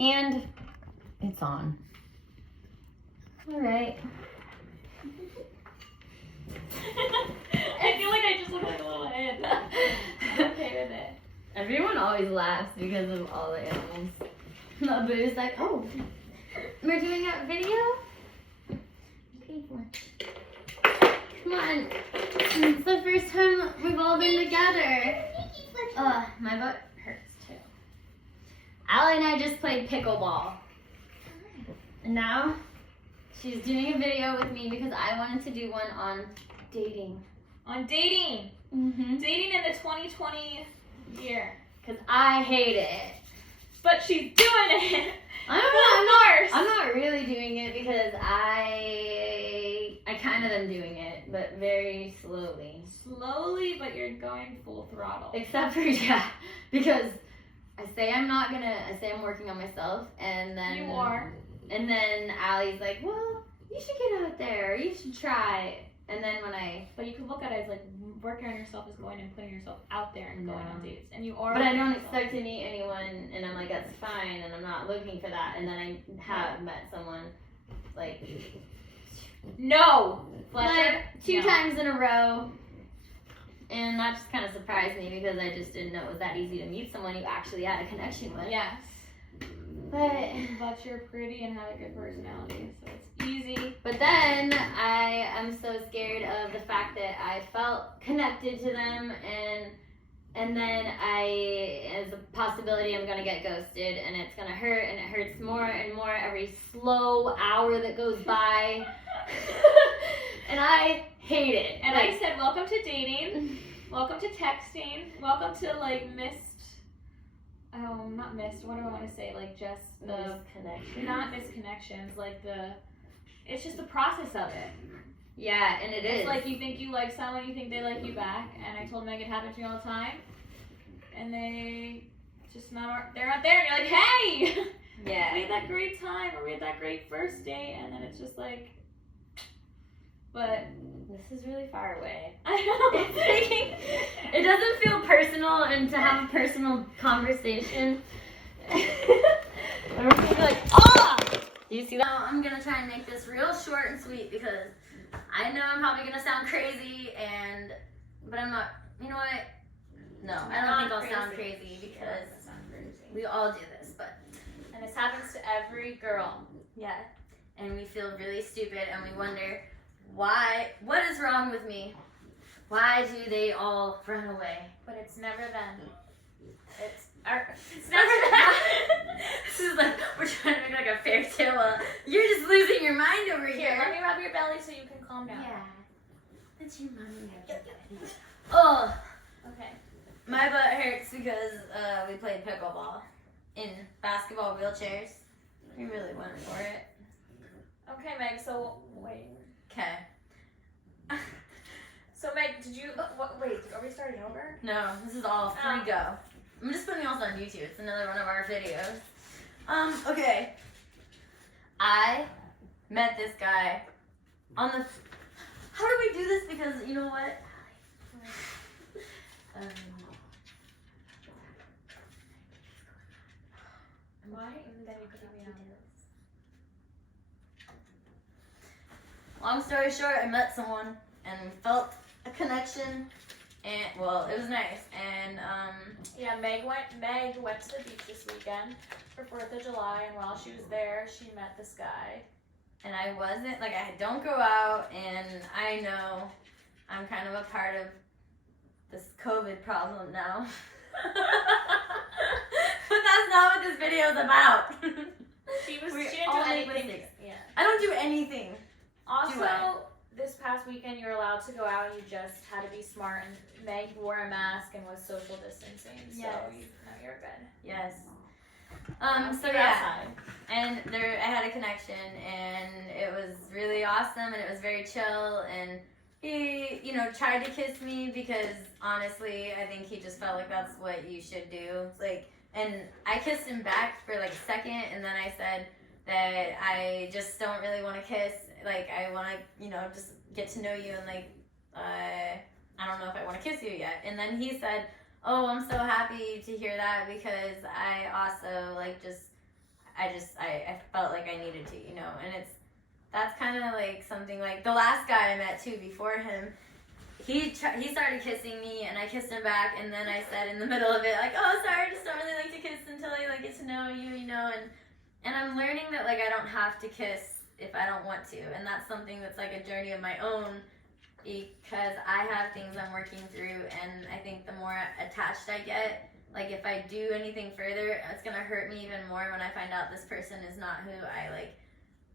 And it's on. All right. I feel like I just look like a little head. I'm okay with it. Everyone always laughs because of all the animals. Boo's like, oh, we're doing a video? Okay, come on. It's the first time we've all been together. My butt hurts too. Allie and I just played pickleball. And now she's doing a video with me because I wanted to do one on dating. On dating. Mm-hmm. Dating in the 2020 year. Because I hate it. But she's doing it. I'm not really doing it because I kind of am doing it, but very slowly. Slowly, but you're going full throttle. Except for, because I say I'm working on myself, and then... You are. And then Allie's like, well, you should get out there, you should try. And then But you could look at it as like, working on yourself is going and putting yourself out there and going on dates. And you are. But I don't expect to meet anyone, and I'm like, that's fine, and I'm not looking for that. And then I have met someone, like... No! Fletcher? Like, two times in a row. And that just kind of surprised me because I just didn't know it was that easy to meet someone you actually had a connection with. Yes. But you're pretty and have a good personality, so it's easy. But then I am so scared of the fact that I felt connected to them, and then as a possibility I'm gonna get ghosted, and it's gonna hurt, and it hurts more and more every slow hour that goes by. And I hate it. And I said, welcome to dating, welcome to texting, welcome to like not missed, what do I want to say, like just the misconnection. Not misconnections, like it's just the process of it. Yeah, and it's like you think you like someone, you think they like you back, and I told Meg it happens to me all the time, and they're not there, and you're like, hey! Yeah. We had that great time, or we had that great first date, and then it's just like, but this is really far away. I know. It doesn't feel personal, and to have a personal conversation. I'm gonna be like, oh! Do you see that? So I'm gonna try and make this real short and sweet because I know I'm probably gonna sound crazy, but I'm not. You know what? No, I don't think I'll sound crazy because we all do this, and this happens to every girl. Yeah. And we feel really stupid, and we wonder what is wrong with me? Why do they all run away? But it's never them. It's never them. This is like, we're trying to make like a fairy tale. You're just losing your mind over here. Let me rub your belly so you can calm down. Yeah. That's your mommy. Oh. Okay. My butt hurts because we played pickleball in basketball wheelchairs. We really went for it. Okay, Meg, so wait. Okay. So Meg, did you wait, are we starting over? No, this is all free go. I'm just putting also on YouTube. It's another one of our videos. Okay. I met this guy on the... How do we do this? Because, you know what? Why? And then you could have me on this. Long story short, I met someone and we felt a connection, and well, it was nice. And yeah, Meg went to the beach this weekend for 4th of July, and while she was there, she met this guy. And I wasn't like, I don't go out, and I know I'm kind of a part of this COVID problem now. But that's not what this video is about. She didn't do anything. Yeah. I don't do anything. Also, this past weekend you were allowed to go out, and you just had to be smart, and Meg wore a mask and was social distancing, so you're good. Yes. So yeah, and I had a connection, and it was really awesome, and it was very chill, and he, tried to kiss me because honestly, I think he just felt like that's what you should do. Like, and I kissed him back for like a second, and then I said that I just don't really want to kiss. Like, I want to, just get to know you, and like, I don't know if I want to kiss you yet. And then he said, oh, I'm so happy to hear that because I also I felt like I needed to, you know, and that's kind of like something like the last guy I met too before him. He started kissing me and I kissed him back, and then I said in the middle of it like, oh sorry, I just don't really like to kiss until I like get to know you, you know, and I'm learning that like I don't have to kiss if I don't want to, and that's something that's like a journey of my own, because I have things I'm working through, and I think the more attached I get, like if I do anything further, it's gonna hurt me even more when I find out this person is not who I like,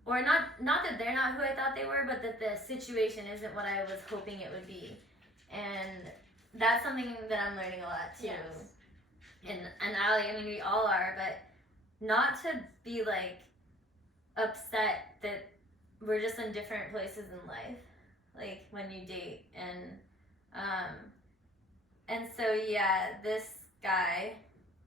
or not that they're not who I thought they were, but that the situation isn't what I was hoping it would be, and that's something that I'm learning a lot too. Yes. And Allie, I mean we all are, but not to be like upset that we're just in different places in life, like when you date, and so yeah, this guy,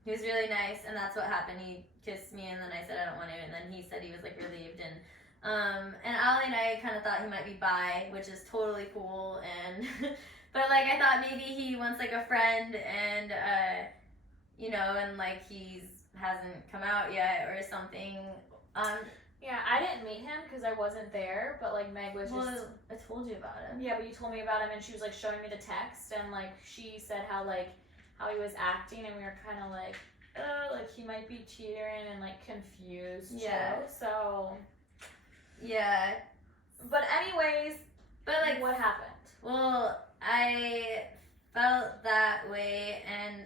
he was really nice, and that's what happened. He kissed me, and then I said I don't want to, and then he said he was like relieved, and Allie and I kind of thought he might be bi, which is totally cool, and but like I thought maybe he wants like a friend, and you know, and like hasn't come out yet or something. Yeah, I didn't meet him because I wasn't there, but like Meg was just. I told you about him. Yeah, but you told me about him, and she was like showing me the text, and like she said how he was acting, and we were kind of like, oh, like he might be cheating and like confused. Yeah. Too, so. Yeah. But anyways, but like what happened? Well, I felt that way, and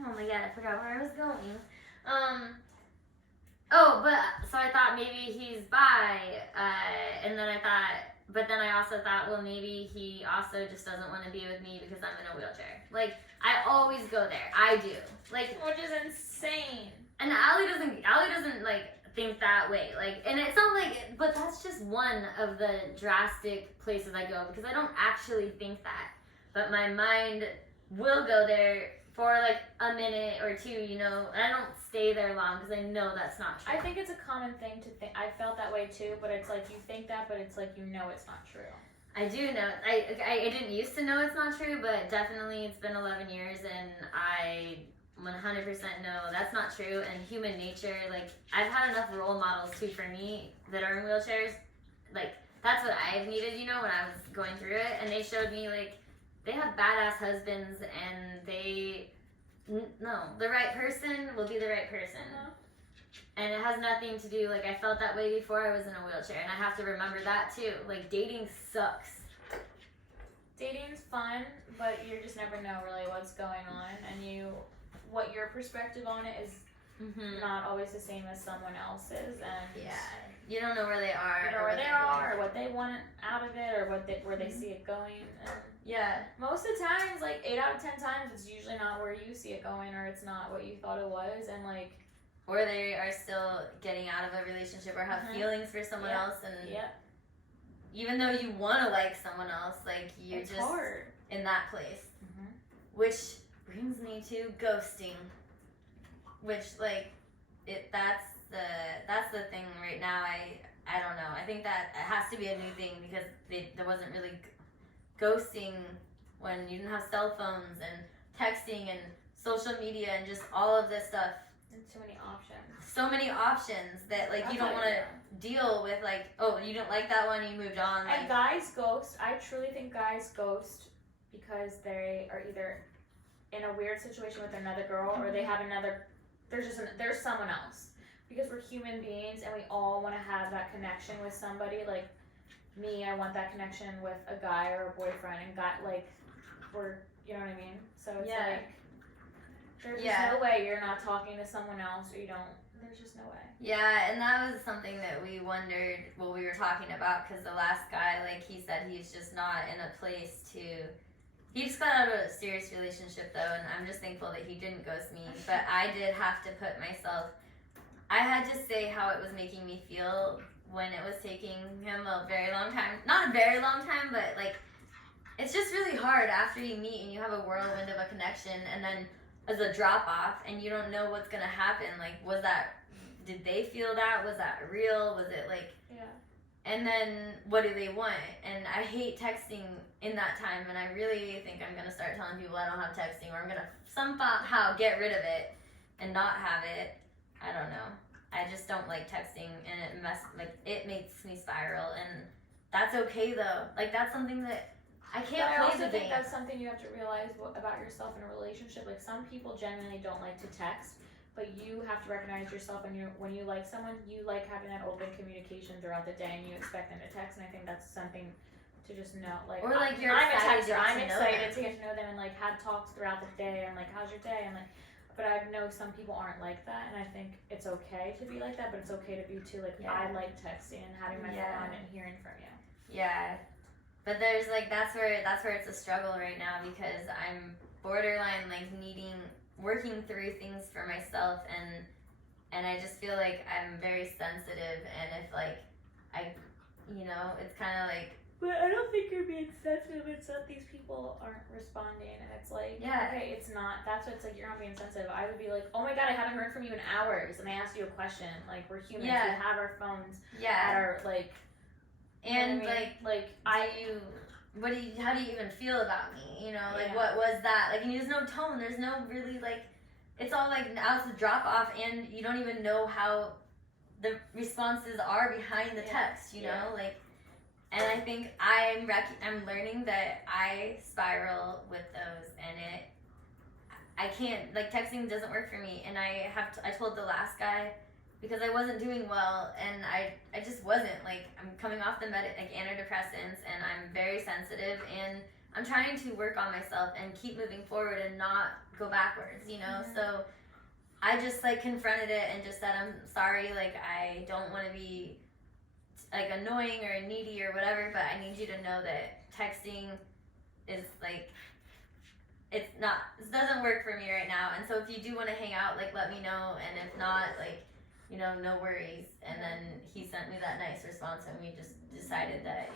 oh my god, I forgot where I was going. So I thought maybe he's bi, and then but then I also thought, well, maybe he also just doesn't want to be with me because I'm in a wheelchair. Like, I always go there. I do. Like, which is insane. And Allie doesn't like think that way. Like, and it's not like, but that's just one of the drastic places I go, because I don't actually think that, but my mind will go there for like a minute or two, you know, and I don't stay there long because I know that's not true. I think it's a common thing to think. I felt that way too, but it's like you think that, but it's like you know it's not true. I do know. I didn't used to know it's not true, but definitely it's been 11 years, and I 100% know that's not true. And human nature, like I've had enough role models too for me that are in wheelchairs. Like that's what I've needed, you know, when I was going through it, and they showed me like. They have badass husbands, and the right person will be the right person. Uh-huh. And it has nothing to do, like, I felt that way before I was in a wheelchair, and I have to remember that too. Like, dating sucks. Dating's fun, but you just never know really what's going on, and what your perspective on it is not always the same as someone else's, and yeah, you don't know where they are. You don't know where they are, or what they want out of it, or where they see it going. And yeah. Most of the times, like 8 out of 10 times, it's usually not where you see it going, or it's not what you thought it was, and like. Or they are still getting out of a relationship, or have feelings for someone else, and even though you want to like someone else, like you're it's just hard. In that place. Which brings me to ghosting. Which like that's the thing right now. I don't know. I think that it has to be a new thing, because there wasn't really ghosting when you didn't have cell phones and texting and social media and just all of this stuff. And too many options. So many options that like you don't want to deal with. Like, oh, you didn't like that one, you moved on. And like, guys ghost. I truly think guys ghost because they are either in a weird situation with another girl, or they have another. There's someone else, because we're human beings and we all want to have that connection with somebody. Like me, I want that connection with a guy or a boyfriend, and you know what I mean? So it's like there's just no way you're not talking to someone else, or there's just no way. Yeah, and that was something that we wondered what we were talking about, because the last guy, like he said, he's just not in a place to. He just got out of a serious relationship though, and I'm just thankful that he didn't ghost me. But I did have to put myself. I had to say how it was making me feel when it was taking him a very long time. Not a very long time, but like it's just really hard after you meet and you have a whirlwind of a connection, and then as a drop off, and you don't know what's gonna happen. Like, did they feel that? Was that real? Was it like? Yeah. And then what do they want? And I hate texting in that time, and I really think I'm gonna start telling people I don't have texting, or I'm gonna somehow get rid of it and not have it. I don't know. I just don't like texting, and it makes me spiral, and that's okay though. Like that's something that I can't But I play also the think game. that's something you have to realize about yourself in a relationship. Like some people genuinely don't like to text, but you have to recognize yourself when you like someone, you like having that open communication throughout the day, and you expect them to text. And I think that's something to just know. Like, Or like you're I'm a excited texter. I'm to know excited them. to get to know them and like have talks throughout the day. I'm like, how's your day? I'm like. But I know some people aren't like that, and I think it's okay to be like that, but it's okay to be too, like, I like texting and having my phone on and hearing from you. Yeah. But there's, like, that's where it's a struggle right now, because I'm borderline, like, working through things for myself, and I just feel like I'm very sensitive, and if, like, it's kind of like. But I don't think you're being sensitive. It's that these people aren't responding, and it's like, okay, it's not. That's what it's like. You're not being sensitive. I would be like, oh my god, I haven't heard from you in hours, and I asked you a question. Like we're humans. We have our phones. At our like. And you know what I mean? how do you even feel about me? You know, like what was that? Like, and there's no tone. There's no really like. It's all like now it's a drop off, and you don't even know how the responses are behind the text. You know, like. And I think I'm learning that I spiral with those, and I can't, like, texting doesn't work for me, and I told the last guy, because I wasn't doing well, and I just wasn't, like, I'm coming off the antidepressants, and I'm very sensitive, and I'm trying to work on myself and keep moving forward and not go backwards, you know, so I just, like, confronted it and just said, I'm sorry, like, I don't want to be like annoying or needy or whatever, but I need you to know that texting is like it doesn't work for me right now, and so if you do want to hang out, like let me know, and if not, like no worries. And then he sent me that nice response, and we just decided that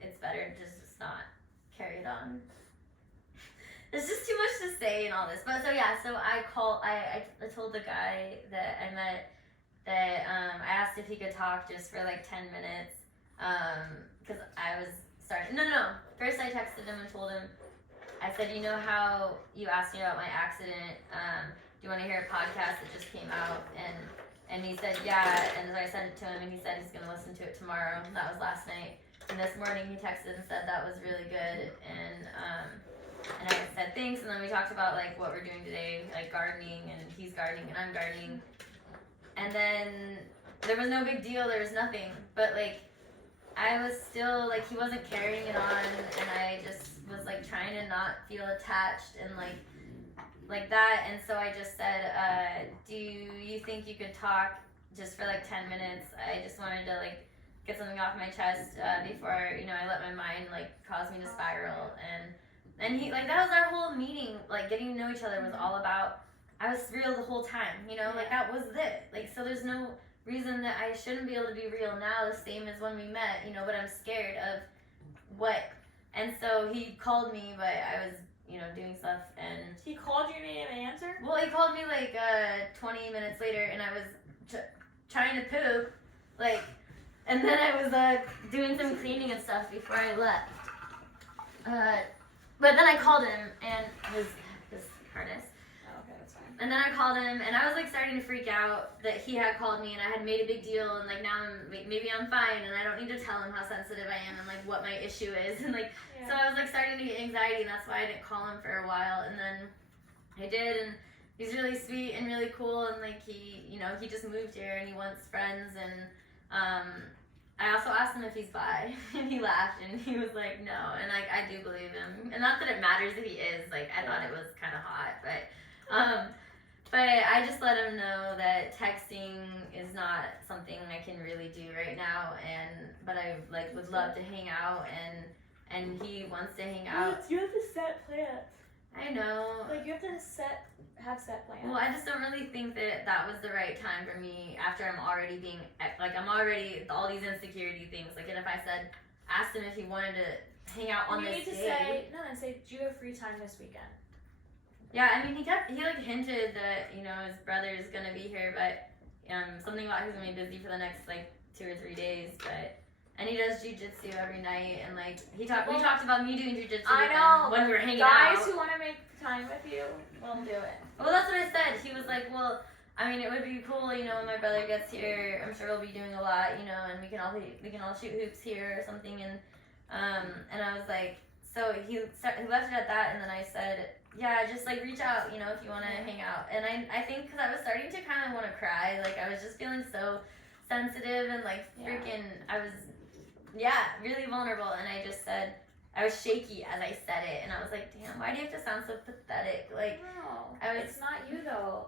it's better to just not carry it on. There's just too much to say and all this, but so I told the guy that I met that I asked if he could talk just for like 10 minutes, because I was starting. No. First I texted him and told him, I said, you know how you asked me about my accident? Do you want to hear a podcast that just came out? And he said, yeah. And so I sent it to him, and he said he's going to listen to it tomorrow. That was last night. And this morning he texted and said that was really good. And I said thanks. And then we talked about like what we're doing today, like gardening, and he's gardening and I'm gardening. And then there was no big deal, there was nothing. But like, I was still, like, he wasn't carrying it on, and I just was like trying to not feel attached and like that. And so I just said, do you think you could talk just for like 10 minutes? I just wanted to like get something off my chest before, I let my mind like cause me to spiral. And he, like, that was our whole meeting, like getting to know each other was all about, I was real the whole time, like that was it. Like, so there's no reason that I shouldn't be able to be real now, the same as when we met, but I'm scared of what. And so he called me, but I was, doing stuff, and he called you and you didn't answer? Well, he called me like 20 minutes later, and I was trying to poop, like, and then I was doing some cleaning and stuff before I left. But then I called him, and his harness. And then I called him, and I was like starting to freak out that he had called me, and I had made a big deal, and like now maybe I'm fine, and I don't need to tell him how sensitive I am and like what my issue is, and like so I was like starting to get anxiety, and that's why I didn't call him for a while. And then I did, and he's really sweet and really cool, and like he just moved here and he wants friends, and I also asked him if he's bi, and he laughed, and he was like no, and like I do believe him, and not that it matters if he is, like I thought it was kind of hot, but I just let him know that texting is not something I can really do right now, but I like would love to hang out, and he wants to hang out. You have to set plans. I know. Like you have to have set plans. Well, I just don't really think that was the right time for me after I'm already all these insecurity things. Like, and if I asked him if he wanted to hang out on this day. Say, do you have free time this weekend? Yeah, I mean, he like hinted that, his brother is gonna be here, but something about he's gonna be busy for the next like 2 or 3 days, and he does jujitsu every night, and like we talked about me doing jujitsu when we were hanging out. Guys who want to make time with you will do it. Well, that's what I said. He was like, well, I mean, it would be cool, you know, when my brother gets here. I'm sure we'll be doing a lot, you know, and we can all shoot hoops here or something. And I was like, so he left it at that, and then I said, yeah, just like reach out, you know, if you want to hang out. And I think because I was starting to kind of want to cry, like I was just feeling so sensitive and like freaking, I was, really vulnerable. And I just said, I was shaky as I said it, and I was like, damn, why do you have to sound so pathetic? Like, no, it's not you though.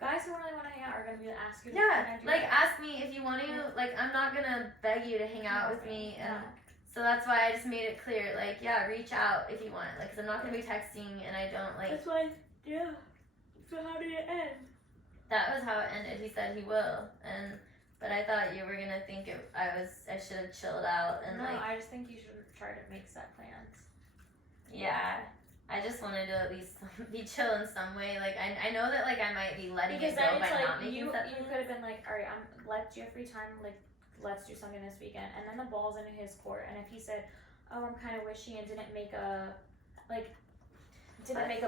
Guys who really want to hang out are going to be ask you. Ask me if you want to. Like, I'm not going to beg you to hang out with me. And so that's why I just made it clear, like, reach out if you want. Like, because I'm not going to be texting, and I don't, like. That's why, So how did it end? That was how it ended. He said he will. But I thought you were going to think I should have chilled out. And no, I just think you should try to make set plans. Yeah. I just wanted to at least be chill in some way. Like, I know that, like, I might be letting because it go by like, not making sense. You could have been like, all right, let's do a free time, like, let's do something this weekend. And then the ball's in his court. And if he said, oh, I'm kind of wishy and didn't make a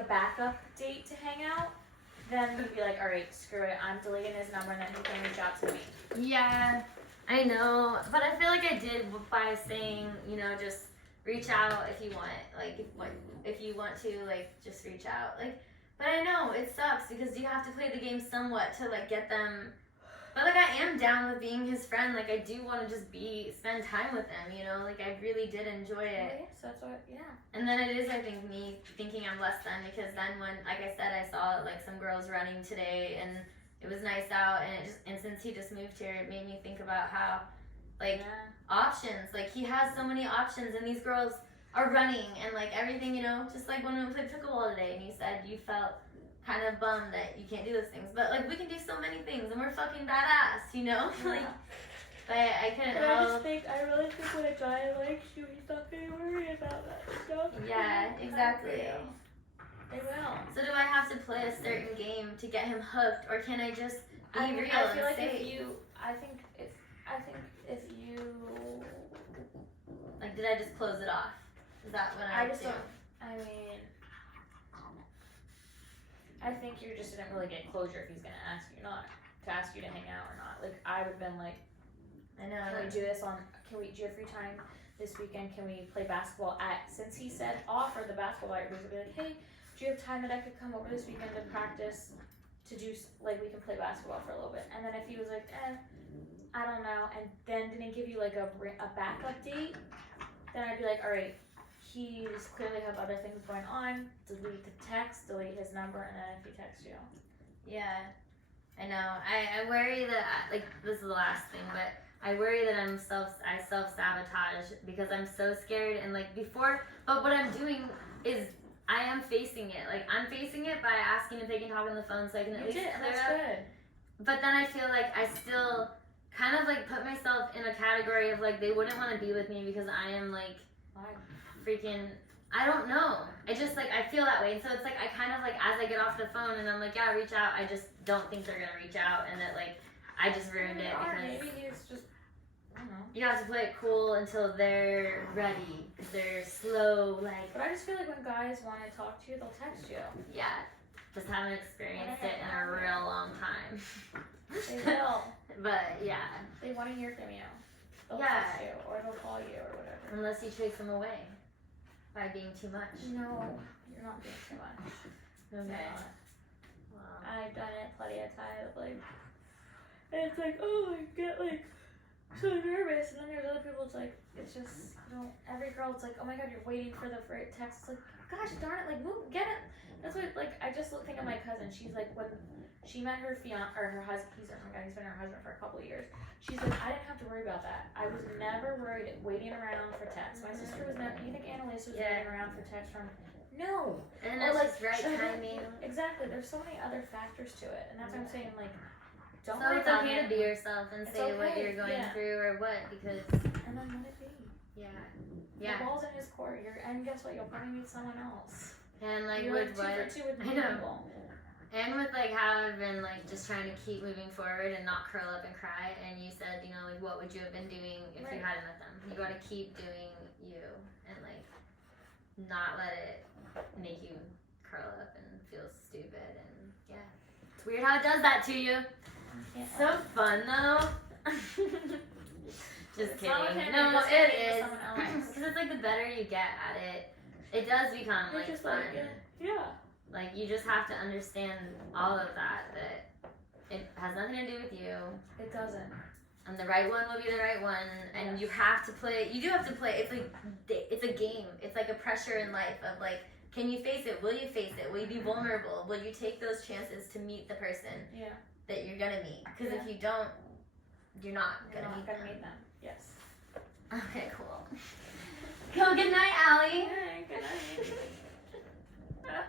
backup date to hang out, then you'd be like, all right, screw it. I'm deleting his number, and then he can reach out to me. Yeah, I know. But I feel like I did by saying, you know, just reach out if you want. Like, if you want to, like, just reach out. Like, but I know it sucks because you have to play the game somewhat to, like, get them. But, like, I am down with being his friend. Like, I do want to just spend time with him, you know? Like, I really did enjoy it. Yeah, so that's what, And then it is, I think, me thinking I'm less than, because then when, like I said, I saw, like, some girls running today, and it was nice out, and since he just moved here, it made me think about how, like, options. Like, he has so many options, and these girls are running, and, like, everything, you know? Just like when we played pickleball today, and you said you felt kind of bummed that you can't do those things, but like we can do so many things, and we're fucking badass, you know. Like, but I couldn't help. I really think when a guy likes you, he's not gonna worry about that stuff. Yeah, exactly. They will. So do I have to play a certain game to get him hooked, or can I just be real? I feel like if you like, did I just close it off? Is that what I just do? don't. I mean, I think you just didn't really get closure if he's gonna ask you to hang out or not. Like, I would've been like, I know. Can we do you have free time this weekend? Can we play basketball since he said offer the basketball, I would be like, hey, do you have time that I could come over this weekend to practice to do, like, we can play basketball for a little bit? And then if he was like, I don't know, and then didn't give you like a backup date, then I'd be like, all right, he's clearly have other things going on. Delete the text, delete his number, and then if he texts you. Yeah, I know. I worry that, like, this is the last thing, but I worry that I self-sabotage because I'm so scared, and like but what I'm doing is I am facing it. Like, I'm facing it by asking if they can talk on the phone so I can at least clear up. Good. But then I feel like I still kind of like put myself in a category of like they wouldn't want to be with me because I am like freaking, I don't know. I just like, I feel that way. And so it's like, I kind of like, as I get off the phone and I'm like, reach out, I just don't think they're going to reach out, and that like, I just ruined it because maybe he's just, I don't know. You have to play it cool until they're ready, because they're slow, like. But I just feel like when guys want to talk to you, they'll text you. Yeah, just haven't experienced it in a real long time. They will. But yeah. They want to hear from you. They'll text you, or they'll call you, or whatever. Unless you chase them away. By being too much. No, you're not being too much. Okay. Wow. I've done it plenty of times, like, and it's like, oh, I get like so nervous, and then there's other people. It's like, it's just, every girl. It's like, oh my god, you're waiting for the text. It's like, gosh darn it, like, move, get it. That's what, like, I just think of my cousin. She's like, when she met her her husband. He's been her husband for a couple of years. She's like, I didn't have to worry about that. I was never worried waiting around for text. My sister was never. You think Annalise was waiting around for text from? No. And that's like right timing. Exactly. There's so many other factors to it, and that's what I'm saying. Like, don't so worry it's about okay it. to be yourself and say what you're going through or what, because. And then let it be. Yeah. The ball's in his court. And guess what? You'll probably meet someone else. And like you're with like 2 for 2 with I know. And with like how I've been like just trying to keep moving forward and not curl up and cry, and you said, you know, like what would you have been doing if you hadn't met them? You gotta keep doing you and like not let it make you curl up and feel stupid, and It's weird how it does that to you. Yeah. So fun though. Just It's not with kidding. him, No, it's it with is. someone else. Because it's like the better you get at it, it does become You're like just fun. like, yeah. Like you just have to understand all of that. That it has nothing to do with you. It doesn't. And the right one will be the right one, and you have to play. You do have to play. It's a game. It's like a pressure in life of like, can you face it? Will you face it? Will you be vulnerable? Will you take those chances to meet the person that you're gonna meet? Because if you don't, you're not gonna meet them. Yes. Okay, cool. Cool. Good night, Allie. Good night.